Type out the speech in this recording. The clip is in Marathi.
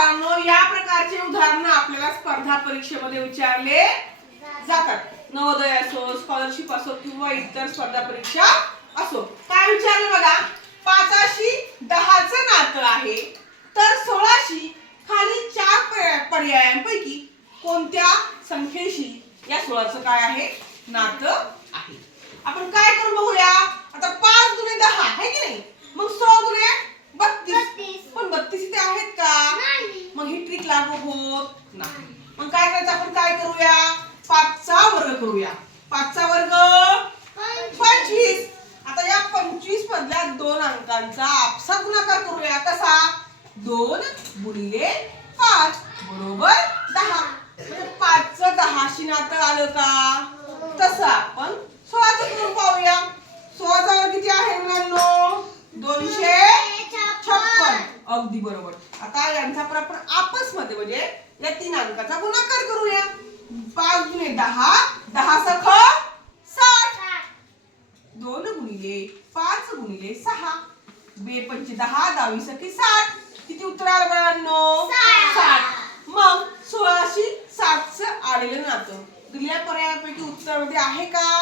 या प्रकारचे उदाहरण आपल्याला स्पर्धा परीक्षेमध्ये विचारले जातात. नवोदय असो, स्कॉलरशिप असो किंवा इतर स्पर्धा परीक्षा असो. काय विचारलं बघा, 5शी 10चं नातं आहे तर 16शी खाली 4 पर्यायांपैकी कोणत्या संख्येशी या 16चं काय आहे नातं आहे. आपण काय करू बघूया. आता 5 दुणे 10 आहे की नाही, मग 16 दुणे 32. पण 32 इथे आहेत का? मग ही ट्रिक लागू होत नाही. मग काय करायचं, आपण काय करूया, 5चा वर्ग करूया. 5चा वर्ग 25. आता या 25 मधल्या 2 अंकांचा आपसा गुणाकार करूया. कसा? 2 गुणिले 5 बरोबर 10. म्हणजे 5चं 10शी नातं आलं का? तसं आपण 16चं करून पाहूया. 16चा वर्ग किती आहे मुलांनो? 256. अगदी बरोबर. आता यांचा पण आपण आपसमध्ये म्हणजे या 3 अंकाचा गुणाकार करूया. 5 गुणे 10, 10 सख 60. 2 गुणिले 5 गुणिले 6, 2 पंचे 10, 10 सखी 60. किती उत्तर आलं मुलांनो? 60. मग 16शी 7चं आलेलं नातं दिलेल्या पर्यायापैकी उत्तरामध्ये आहे का?